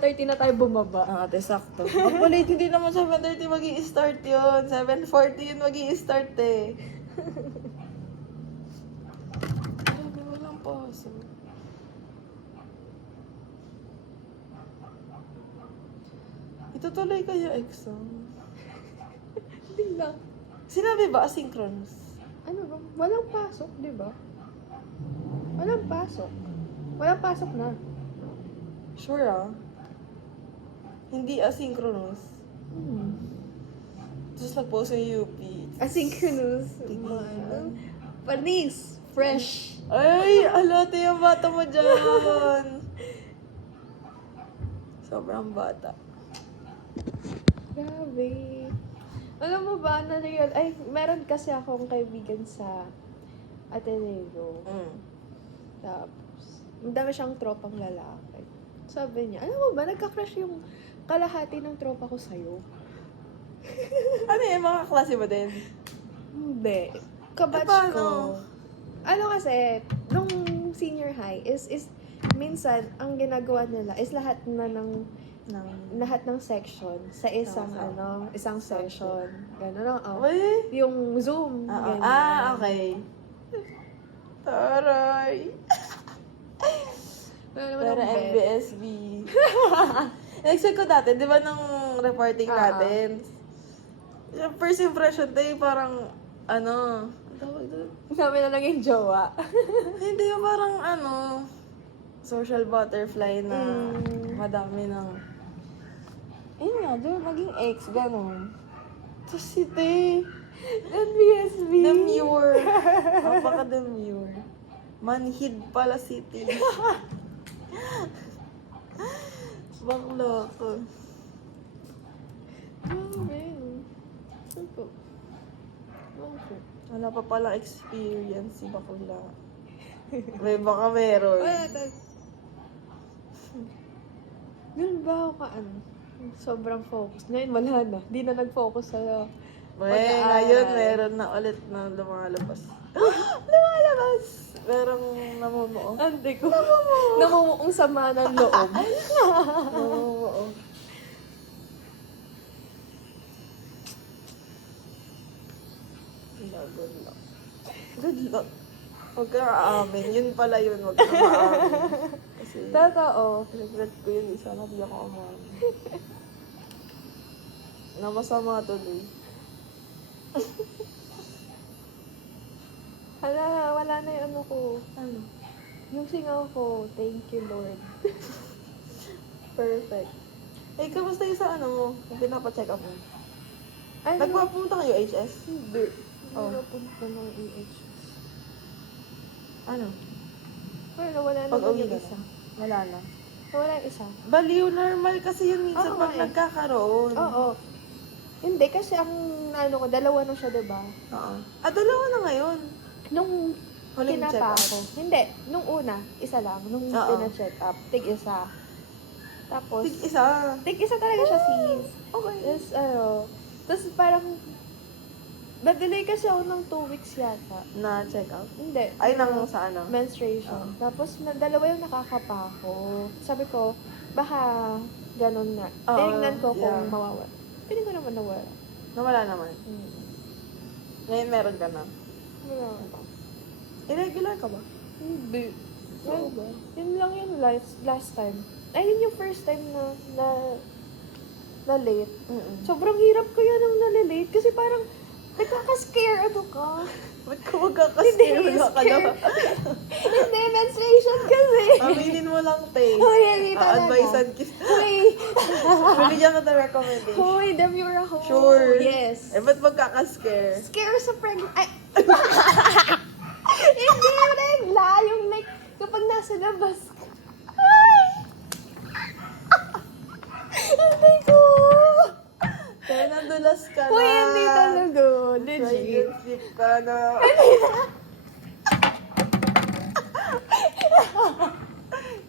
30 na tayo bumaba. Ate, sakto. Magpalit, hindi naman 7:30 mag-i-start yun. 7:40 yun mag-i-start eh. Grabe, walang pasok. Itutuloy kayo exam. Hindi lang. Sinabi ba asynchronous? Ano ba? Walang pasok, di ba? Walang pasok. Walang pasok na. Sure ah. Hindi asynchronous. Just nag-post yung UP. Asynchronous. Tingnan. Panis. Fresh. Ay, alate yung bata mo dyan. Sobrang bata. Grabe. Alam mo ba, ay, meron kasi akong kaibigan sa Ateneo. Tapos, madami siyang tropang lalaki. Sabi niya, alam mo ba, nagka-crush yung kalahati ng tropa ko sa'yo. Ano yung mga klase mo din? Hindi. Kabatch paano? ko. Ano kasi, nung senior high, is minsan, ang ginagawa nila is lahat ng section sa isang session. Gano'n lang. Uy! Yung Zoom. ganyan. Okay. Taray. Wala naman Pero ang bet. MBSB. Next ko dati, di ba nung reporting natin? Yung first impression tayo parang, ang tawag doon? Sabi na lang yung jowa. Hindi yung parang social butterfly na madami ng, ayun nga, di ba maging ex, gano'n. Tapos si Tay, NBSB. demure. Napaka-demure. Manhid pala si Tay. Bakla ko. Wala pa palang experience si bakla. May baka meron. Ganun ba ako sobrang focus. Ngayon wala na. Di na nag-focus sa Ngayon meron na ulit na lumalabas. Lumalabas! Merong namumuo. Ante ko. Namumuong sama ng loob. Namumuo. Good luck. Good luck. Huwag ka aamin. Yun pala yun. Huwag ka maamin. Kasi Totoo. regret ko yun. Sana di ako umamin. Na masama tuloy. Wala na yung ano ko. Ano? Yung singaw ko. Thank you, Lord. Perfect. Eh, kamusta yung sa ano? Yung pinapacheck up mo? Ano? Nagpapunta kayo HS? Hindi. Oh. Hindi napunta ng EHS. Ano? Wala Pag naman uwi yung ka isa. na? Wala na. Wala yung isa. Baliw, normal kasi yun minsan Oo, pag eh. nagkakaroon. Oo. Hindi, kasi ang dalawa na siya, diba? Oo. Dalawa na ngayon. Nung Huling tinapa check-up. ako. Hindi. Nung una, isa lang. Nung Oo. pina-check up, tig-isa. Tapos, Tig-isa. tig-isa talaga siya, sis. Okay. Tapos parang, na-delay kasi ako ng 2 weeks yata. Na check out? Hindi. Ay, nang sa ano? Menstruation. Tapos, dalawa yung nakakapako. Sabi ko, baka ganun nga. Oo, Tinignan ko kung yeah. mawawala. Piling ko naman nawala. Nawala naman. Ngayon meron ka na. Wala. Irregular ka ba? Hindi. Oo ba? Yun lang yung last time. Ay, yun yung first time na late. Sobrang hirap ko yan ang nalilate kasi parang nagkaka-scare ano ka. Ba't ka magkakascare? Hindi, Wala ka na. Hindi, menstruation kasi. Aminin mo lang, Tay. Hoy, hindi talaga. Advicean kita. Hoy, Binigyan ka na recommendation. hoy, demure ako. Sure. Yes. Eh, ba't magkakascare? Scare sa pregnant. Ay! Hindi, regla. Yung like, kapag nasa labas ka. Ay! Hindi ko. Kaya nadulas ka na. Hoy, hindi talaga. Legit. Pregnant ka na.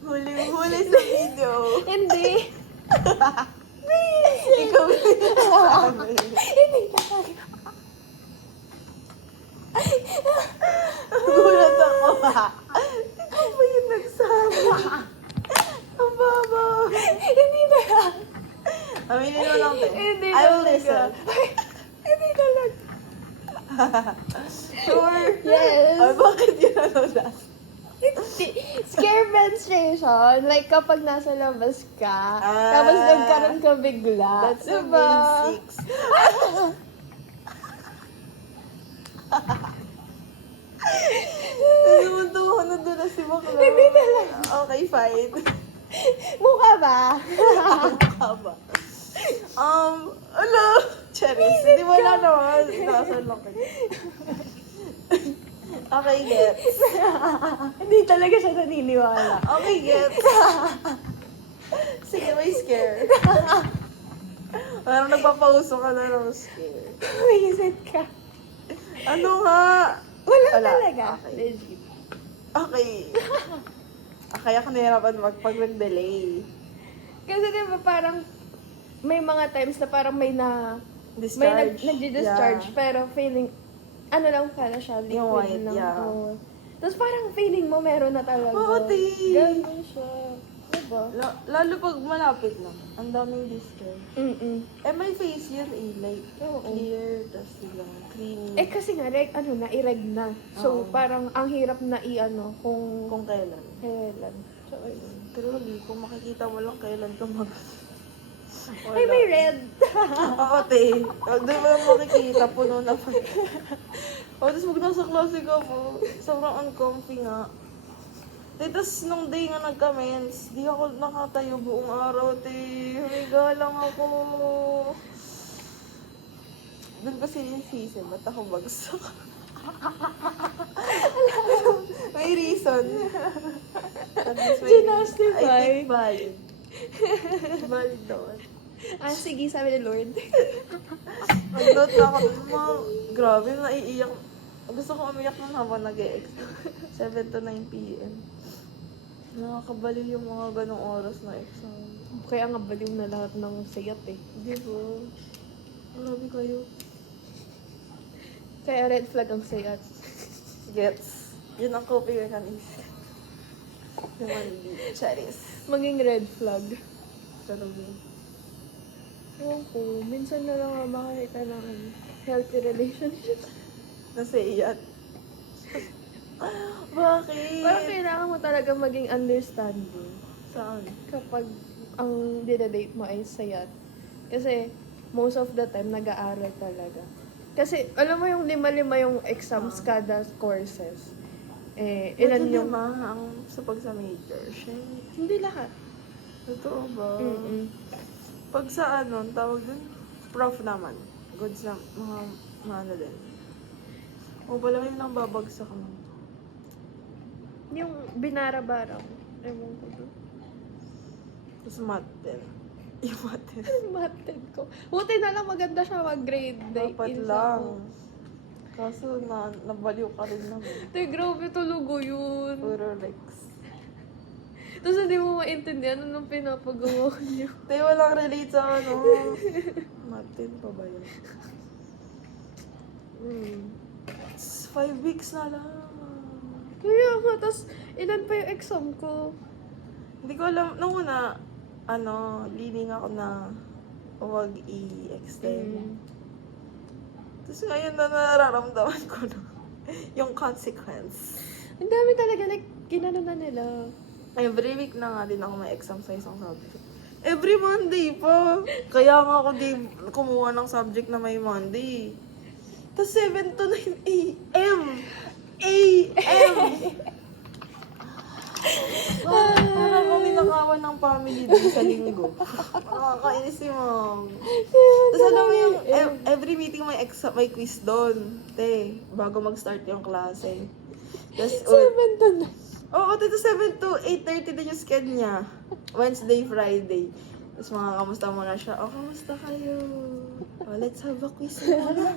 Huli sa video. Hindi. Ikaw yung nagsabi. Hindi talaga. Gulat ako ha. Ikaw ba yung nagsabi? Ang baba. Hindi na lang. Aminin mo lang, te. Hindi I will talaga. listen. Hindi talaga. Sure. Yes. Ay, bakit yun ano last? Scare menstruation, like kapag nasa labas ka, Ah. tapos nagkaroon ka bigla. That's the diba? main 6. Namuntungo ko na doon na si Bakla. Hindi talaga. Okay, fine. Mukha ba? Mukha ba? Ano? Charis, hindi mo na naman. Nasaan lang kayo. Okay, gets. Hindi talaga siya naniniwala. Okay, gets. Sige, may scare. Parang nagpapauso ka na ng scare. Wisit ka. Ano nga? Wala Wala. talaga. Okay. Legit. Okay. Kaya ka nahirapan pag nag-delay. Kasi diba parang may mga times na parang may Discharge. nag-discharge, Yeah. pero feeling, ano lang pala siya, liquid Yung white, lang. yeah. Oo. Tapos parang feeling mo meron na talaga. Oo, te. Ganun siya. Diba? Lalo pag malapit lang. Ang daming discharge. Mm-mm. Eh, may face yun eh. Like, Oo. clear, tas yung creamy. Eh kasi nga, na-ireg na. So, Oo. parang ang hirap na i-ano kung Kung kailan. kailan. So, ayun. Pero lagi, kung makikita mo lang kailan ka mag... Ay, may red! Oo, te. Di mo lang makikita, puno na pa. O, tapos pag nasa klase ka po, sobrang uncomfy nga. Te, tas nung day nga nagka-mens, di ako nakatayo buong araw, te. Humiga lang ako. Doon kasi yung season, ba't ako bagsak? May reason. At least may Ginastify. I think valid. Valid naman. Sige, sabi ni Lord. Nag-note na ako, grabe, naiiyak. Gusto ko umiyak nung habang nag-e-ex. 7 to 9 p.m. Nakakabaliw yung mga ganong oras na exam. Kaya nga baliw na lahat ng sayat eh. Di ba? Grabe kayo. Kaya red flag ang sayat. Gets. Yun ang coping mechanism. Naman, Charis. Maging red flag. Grabe. Ewan ko, minsan na lang nga makakita ng healthy relationship. Nasa iyat. Bakit? Parang kailangan mo talaga maging understanding Saan? kapag ang dinadate mo ay sayat. Kasi most of the time, nag-aaral talaga. Kasi alam mo yung 5-5 yung exams kada courses. Ilan yung... ang sapag sa major? Shit. Hindi lahat. Totoo ba? Mm-mm. Pag sa ano, tawag dun, prof naman. Goods na, mga ano din. O pala yun lang babagsak mo. Yung binara-bara mo. Ewan ko doon. Tapos math din. Yung math din. Mated ko. Buti na lang maganda siya mag-grade. Dapat Isa lang. ko. Kaso nabaliw ka rin naman. Te, grabe tulugo yun. Puro Rex. Tapos hindi mo maintindihan anong pinapagawa niyo. Tayo walang relate sa ano. Math din pa ba yun? 5 weeks na lang. Kaya nga, tapos ilan pa yung exam ko? Hindi ko alam. Nung una, leaning ako na huwag i-extend. Tapos ngayon na nararamdaman ko na yung consequence. Ang dami talaga, like, ginano na nila. Every week na nga din ako may exam sa isang subject. Every Monday pa. Kaya nga ako di kumuha ng subject na may Monday. Tapos 7 to 9 a.m. Parang akong ninakawan ng family din sa linggo. Nakakainis si mom. Tapos alam mo yung every meeting may exam, may quiz doon. Te, bago mag-start yung klase. Tapos, 7 to 9. Oo, dito 7 to 8:30 din yung schedule niya. Wednesday, Friday. Tapos kamusta muna siya. Oh, kamusta kayo? Oh, let's have a quiz muna.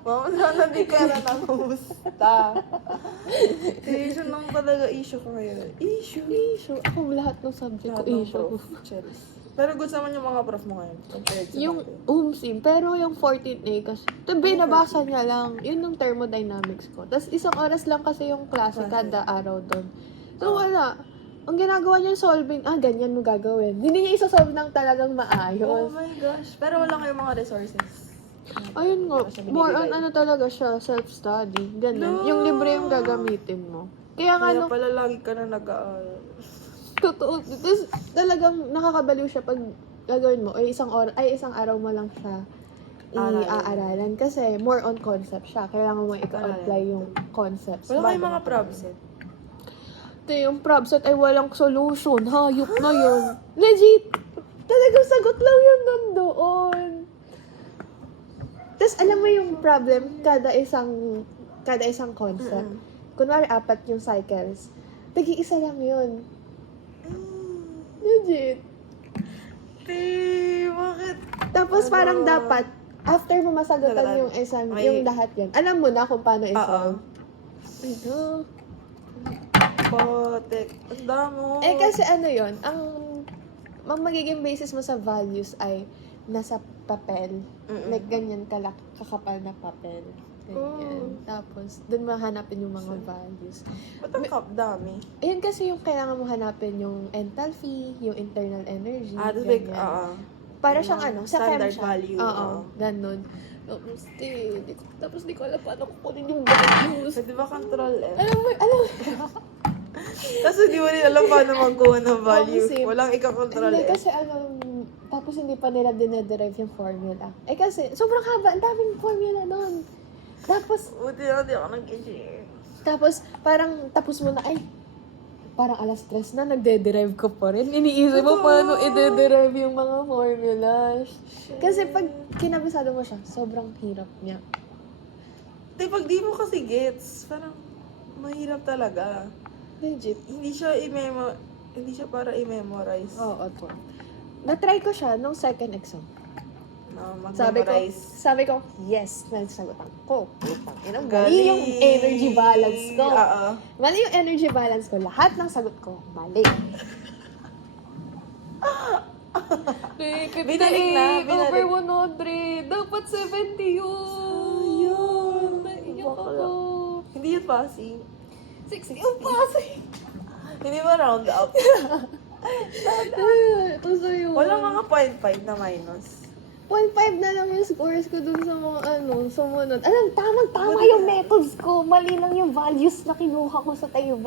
Mama, sana di ka na nakamusta. Issue nang talaga issue ko ngayon. Issue. Ako lahat ng subject ko Lahat ng issue. prof. Cheers. Pero good naman yung mga prof mo ngayon. Compared sa Yung dati. sim, pero yung 14A kasi, ito binabasa niya lang, yun yung thermodynamics ko. Tapos isang oras lang kasi yung klase Klase. kada araw doon. So wala. ang ginagawa niya solving, ganyan mo gagawin. Hindi niya isa-solve ng talagang Oh maayos. my gosh. Pero wala kayong mga resources. Ayun nga, Wala siya more on binibigay. ano talaga siya, self-study. Ganun. No. Yung libre yung gagamitin mo. Kaya nga, Kaya pala lagi ka na nag-aaral. totoo. Tapos talagang nakakabaliw siya pag gagawin mo, or isang araw mo lang siya i-aaralan. Kasi more on concept siya. Kailangan mo i-apply yung concepts. Wala kayong bago mga mo- prob set. Ito yung prob set ay walang solution. Hayop na yun. Legit! Talagang sagot lang yun nandoon. Tapos alam mo yung problem, kada isang concept. Kunwari, 4 yung cycles. Tagi-isa lang yun. Legit. Bakit? Tapos Ano? parang dapat, after mo masagutan Sagutan. yung isang, May- yung lahat yan, alam mo na kung paano isolve. Oo. Ano? Botek. Ang damo. Kasi ano yon ang magiging basis mo sa values ay nasa papel. Mm-mm. Like, ganyan kakapal na papel. Ganyan. Tapos, dun mahanapin yung mga values. Ba't ang dami? Ayun kasi yung kailangan mo hanapin yung enthalpy, yung internal energy. Tapos big, ganyan. Para Yung siyang mga sa standard chem siya. value, Oo, oo. ganun. Tapos di ko alam paano kukunin yung values. Pwede ba control F? Alam mo, Tapos hindi mo rin alam paano magkuha ng value. kasi- Walang ikakontrol hindi F. kasi tapos hindi pa nila dinederive yung formula. Kasi sobrang haba, ang daming formula nun. Tapos, Buti na di ako nag-engineer. tapos parang tapos mo na, parang alas 3 na, nagde-derive ko pa rin. Iniisip mo paano i-derive yung mga formulas. Kasi pag kinabisado mo siya, sobrang hirap niya. Pag di mo kasi gets, parang mahirap talaga. Legit. Hindi siya para i-memorize. Oo, to. Na-try ko siya nung second exam. No, Sabi mag-memorize. ko, yes, nasagutan ko. Mali Galing. yung energy balance ko. Oo. Mali yung energy balance ko. Lahat ng sagot ko, mali. Binalik na, binalik. Over 100. Dapat 70 yun. Naiyak Bakla. ako. Hindi yun passing. 60 yung passing. Hindi ba round up? Ito sa'yo. Walang mga 0.5 na minus. 0.5 na lang yung scores ko dun sa mga sumunod. Alam, tamang-tama yung methods ko. Mali lang yung values na kinuha ko sa table.